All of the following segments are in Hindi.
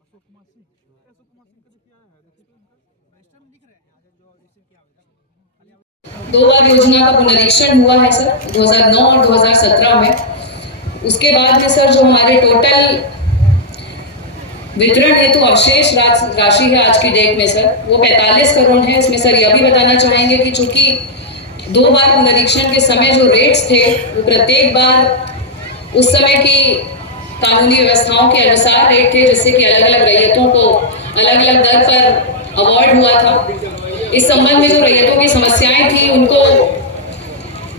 अशोक कुमार सिंह का जो क्या है, देखिए तो उनका रजिस्टर में लिख रहे हैं आज जो रिसीव किया हुआ। 2 बार योजना का पुनरीक्षण हुआ है सर, 2009 और 2017 में। उसके बाद में सर जो हमारे टोटल वितरण हेतु तो अवशेष राशि है आज की डेट में सर, वो 45 करोड़ है। इसमें सर यह भी बताना चाहेंगे कि चूंकि 2 बार पुनरीक्षण के समय जो रेट्स थे वो प्रत्येक बार उस समय की कानूनी व्यवस्थाओं के अनुसार रेट थे, जिससे कि अलग अलग रैयतों को अलग अलग दर पर अवार्ड हुआ था। इस संबंध में जो रैयतों की समस्याएं थी उनको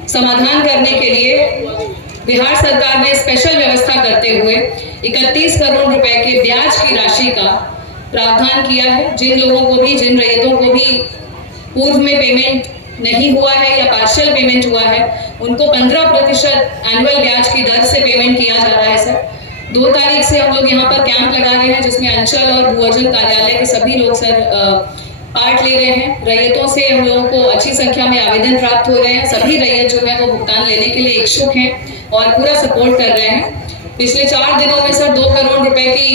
समाधान करने के लिए बिहार सरकार ने स्पेशल व्यवस्था करते हुए 31 करोड़ रुपए के ब्याज की राशि का प्रावधान किया है। जिन लोगों को भी, जिन रैयतों को भी पूर्व में पेमेंट नहीं हुआ है या पार्शियल पेमेंट हुआ है, उनको 15% एनुअल ब्याज की दर से पेमेंट किया जा रहा है सर। 2 तारीख से हम लोग यहाँ पर कैंप लगा रहे हैं, जिसमें अंचल और भूअर्जन कार्यालय के सभी लोग सर पार्ट ले रहे हैं। रैयतों से हम लोगों को अच्छी संख्या में आवेदन प्राप्त हो रहे हैं। सभी रैयत जो है वो भुगतान लेने के लिए इच्छुक हैं और पूरा सपोर्ट कर रहे हैं। पिछले 4 दिनों में सर 2 करोड़ रुपए की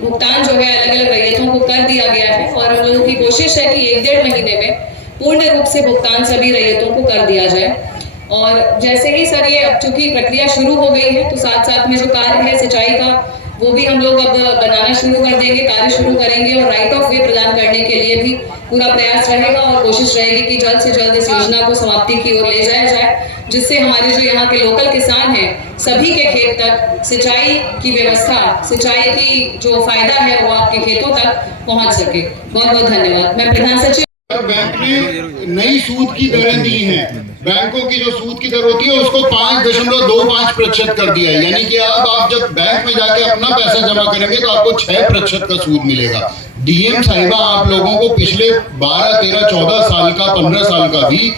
भुगतान जो है अलग अलग रैयतों को कर दिया गया है और हम लोगों की कोशिश है कि 1-1.5 महीने में पूर्ण रूप से भुगतान सभी रैयतों को कर दिया जाए। और जैसे ही सर ये अब चूंकि प्रक्रिया शुरू हो गई है, तो साथ साथ में जो कार्य है सिंचाई का वो भी हम लोग अब बनाना शुरू कर देंगे, कार्य शुरू करेंगे और राइट ऑफ वे प्रदान करने के लिए भी पूरा प्रयास रहेगा और कोशिश रहेगी कि जल्द से जल्द इस योजना को समाप्ति की ओर ले जाया जाए, जिससे हमारे जो यहाँ के लोकल किसान हैं सभी के खेत तक सिंचाई की व्यवस्था, सिंचाई की जो फायदा है वो आपके खेतों तक पहुँच सके। बहुत बहुत धन्यवाद। मैं प्रधान सचिव। बैंक ने नई सूद की दरें दी हैं। बैंकों की जो सूद की दर होती है उसको 5.25% कर दिया है, यानी कि अब आप जब बैंक में जाके अपना पैसा जमा करेंगे तो आपको 6% का सूद मिलेगा। डीएम साहिबा आप लोगों को पिछले 12, 13, 14 साल का, 15 साल का भी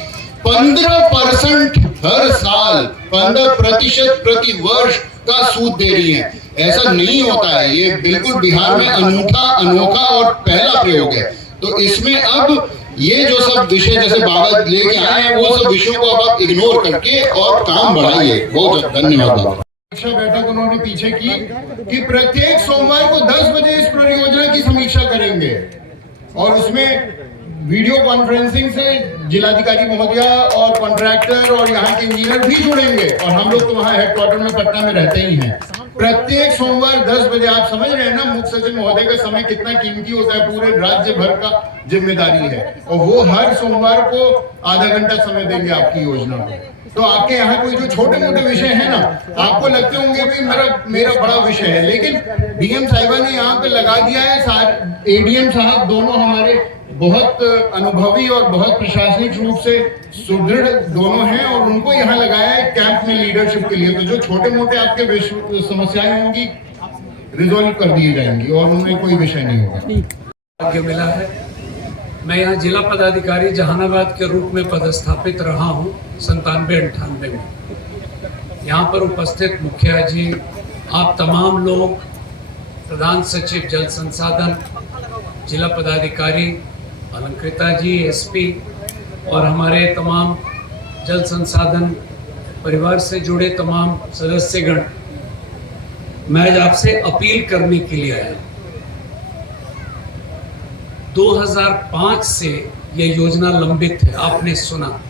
15% हर साल 15% प्रति वर्ष का सूद दे रही हैं। ऐसा नहीं होता है, ये बिल्कुल बिहार में अनोखा और पहला प्रयोग है। तो इसमें अब ये जो सब विषय जैसे बाबा लेके आए हैं, वो सब विषयों को अब आप इग्नोर करके और काम बढ़ाइए। बहुत धन्यवाद बाबा। समीक्षा बैठक उन्होंने पीछे की कि प्रत्येक सोमवार को 10 बजे इस परियोजना की समीक्षा करेंगे और उसमें वीडियो कॉन्फ्रेंसिंग से जिलाधिकारी महोदया और कॉन्ट्रैक्टर और यहाँ के इंजीनियर भी जुड़ेंगे और हम लोग तो वहाँ हेडक्वार्टर में पटना में रहते ही हैं। प्रत्येक सोमवार 10 बजे, आप समझ रहे हैं ना मुख्य सचिव महोदय का समय कितना कीमती होता है, पूरे राज्य भर का जिम्मेदारी है और वो हर सोमवार को आधा घंटा समय देंगे आपकी योजना को। तो आपके यहाँ कोई जो छोटे मोटे विषय है ना, आपको लगते होंगे भी मेरा बड़ा विषय है, लेकिन डीएम साहिबा ने यहाँ पे लगा दिया है। एडीएम साहब दोनों हमारे बहुत अनुभवी और बहुत प्रशासनिक रूप से सुदृढ़ दोनों हैं और उनको यहाँ लगाया है कैंप में लीडरशिप के लिए। तो जो छोटे मोटे आपके समस्याएं होंगी रिजॉल्व कर दी जाएंगी और उनमें कोई विषय नहीं होगा। भाग्य मिला है। मैं यहाँ जिला पदाधिकारी जहानाबाद के रूप में पदस्थापित रहा हूँ 97-98 में। यहाँ पर उपस्थित मुखिया जी, आप तमाम लोग, प्रधान सचिव जल संसाधन, जिला पदाधिकारी अलंकृता जी, एसपी और हमारे तमाम जल संसाधन परिवार से जुड़े तमाम सदस्यगण, मैं आज आपसे अपील करने के लिए आया। 2005 से यह योजना लंबित है, आपने सुना,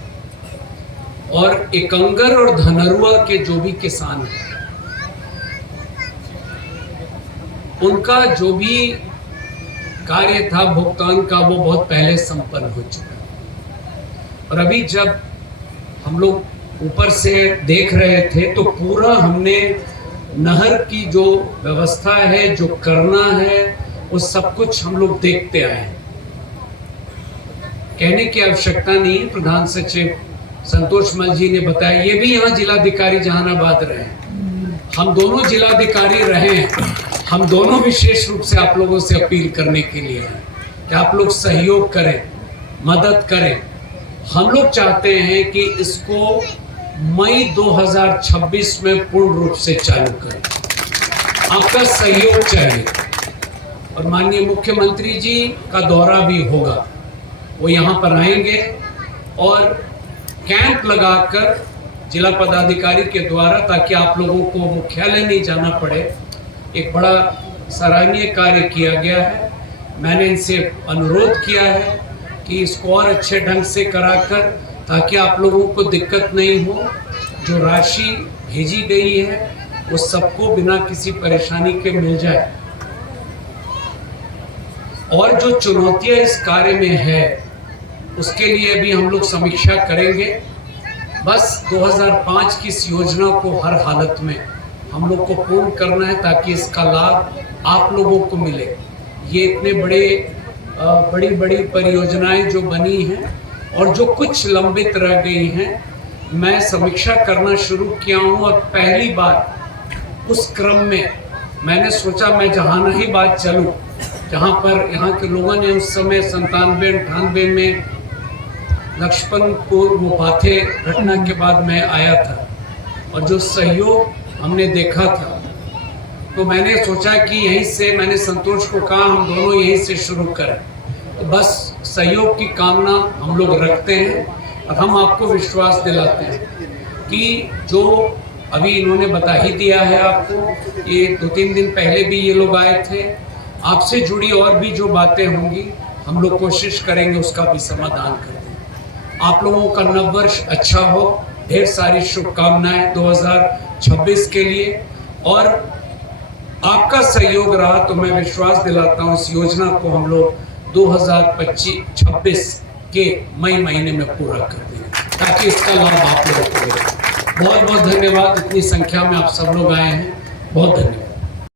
और एकंगर और धनरुआ के जो भी किसान हैं उनका जो भी कार्य था भुगतान का वो बहुत पहले संपन्न हो चुका है। और अभी जब हम लोग ऊपर से देख रहे थे तो पूरा हमने नहर की जो व्यवस्था है, जो करना है, वो सब कुछ हम लोग देखते आए हैं। कहने की आवश्यकता नहीं है, प्रधान सचिव संतोष मल जी ने बताया, ये भी यहाँ जिलाधिकारी जहानाबाद रहे, हम दोनों जिलाधिकारी रहे हैं। हम दोनों विशेष रूप से आप लोगों से अपील करने के लिए हैं कि आप लोग सहयोग करें, मदद करें। हम लोग चाहते हैं कि इसको मई 2026 में पूर्ण रूप से चालू करें। आपका सहयोग चाहिए और माननीय मुख्यमंत्री जी का दौरा भी होगा, वो यहाँ पर आएंगे और कैंप लगाकर जिला पदाधिकारी के द्वारा, ताकि आप लोगों को मुख्यालय नहीं जाना पड़े, एक बड़ा सराहनीय कार्य किया गया है। मैंने इनसे अनुरोध किया है कि इसको और अच्छे ढंग से कराकर, ताकि आप लोगों को दिक्कत नहीं हो, जो राशि भेजी गई है वो सबको बिना किसी परेशानी के मिल जाए। और जो चुनौतियां इस कार्य में है उसके लिए भी हम लोग समीक्षा करेंगे। बस 2005 की इस योजना को हर हालत में हम लोग को पूर्ण करना है ताकि इसका लाभ आप लोगों को मिले। ये इतने बड़ी परियोजनाएं जो बनी हैं और जो कुछ लंबित रह गई हैं, मैं समीक्षा करना शुरू किया हूँ और पहली बार उस क्रम में मैंने सोचा मैं जहानाबाद चलूँ, जहाँ पर यहाँ के लोगों ने उस समय 97-98 में लक्ष्मणपुर मुफाते घटना के बाद मैं आया था और जो सहयोग हमने देखा था, तो मैंने सोचा कि यहीं से, मैंने संतोष को कहा हम दोनों यहीं से शुरू करें। तो बस सहयोग की कामना हम लोग रखते हैं और हम आपको विश्वास दिलाते हैं कि जो अभी इन्होंने बता ही दिया है आपको, ये 2-3 दिन पहले भी ये लोग आए थे, आपसे जुड़ी और भी जो बातें होंगी हम लोग कोशिश करेंगे उसका भी समाधान कर दें। आप लोगों का नववर्ष अच्छा हो, ढेर सारी शुभकामनाएं 2026 के लिए, और आपका सहयोग रहा तो मैं विश्वास दिलाता हूं इस योजना को हम लोग 2026 के मई महीने में पूरा कर देंगे ताकि इसका लाभ आप लोगों को मिले। बहुत बहुत धन्यवाद, इतनी संख्या में आप सब लोग आए हैं, बहुत धन्यवाद।